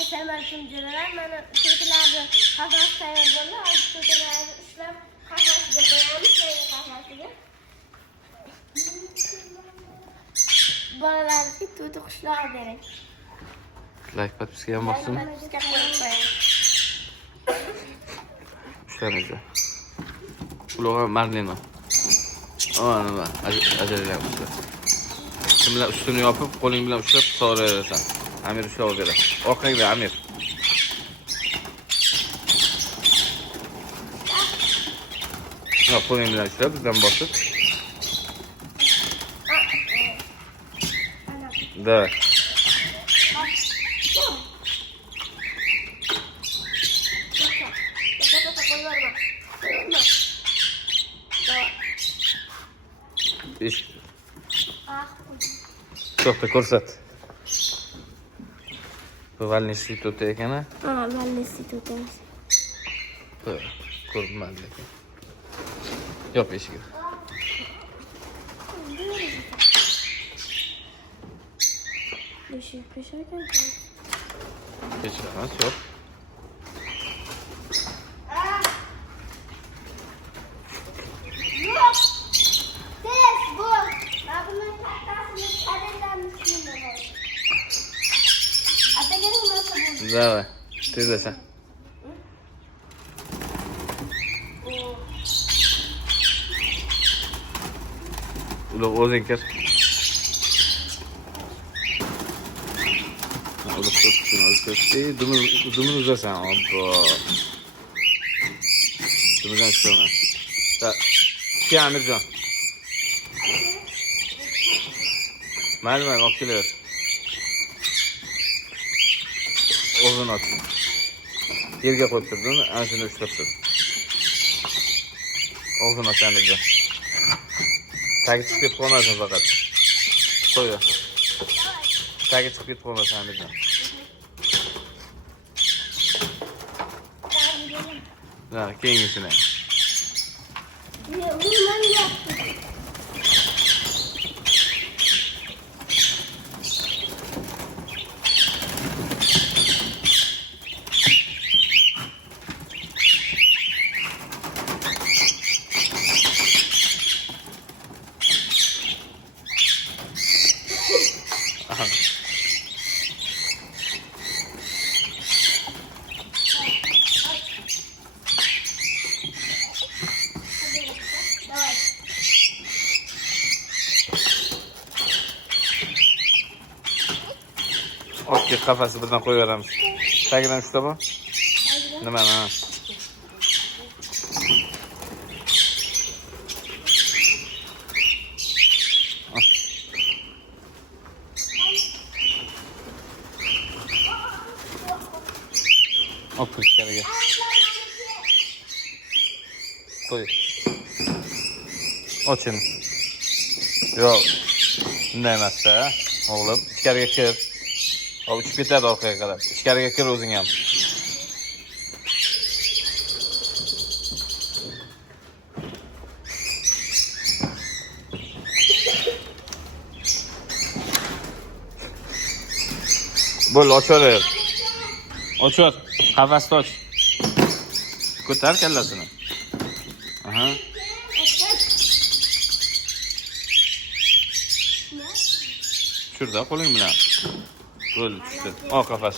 Assalomu jo'ralar. Mana to'tilarni qafas tayyor bo'ldi. Hozir to'tilarni ushlab qafasiga qo'yamiz. Qafasiga. Bolalarga to'ti qushlar berang. Like подписка ham bosdim. Ushlaymiz. Uloga Marlino. Nima? Ajallayapmiz. Sen bilan ustini yopib, qo'ling bilan ushlab sovuraysan. Amir ushlab beradi. Orqaga Amir. Qo'ling bilan ushlab, bizdan bosib. Да. To'xta, ko'rsat. Bu valniy to'ti ekan-a? Ha, valniy to'ti. Ko'rdim lekin. Yo'q eshigi. Peshak. Emas, yo'q. Давай, tezlasan. Uloq o'zing kir. Uloq tutsin. Dumini uzasan. Obbo. Dumidan chiqaman. Ki Amirjon. Mayli, olib kelaver. O'zini ot. Yerga qo'yib turdim, ana shuni ushlab tur. O'zini ot Amirjon. Tagi chiqib ketib qolmasin faqat. Qo'y. Tagi chiqib ketib qolmasin Amirjon. Ha, keyingisini. Okey, qafasi birdan qo'yaveramiz. Tagidan ushlab. Nima ha? Hop, ichkariga. Qo'y. Oching. Yo'q. Bunday emas-da, o'g'lim. Ichkariga kir. Uchib ketadi orqaga qarab. Ichkariga kir o'zing ham. Bo'l, ochaver. Ochar. Qafasni och. Ko'tar kallasini. Aha. Tushirda qo'ling bilan. Bo'ldi, tushdi. Qafas.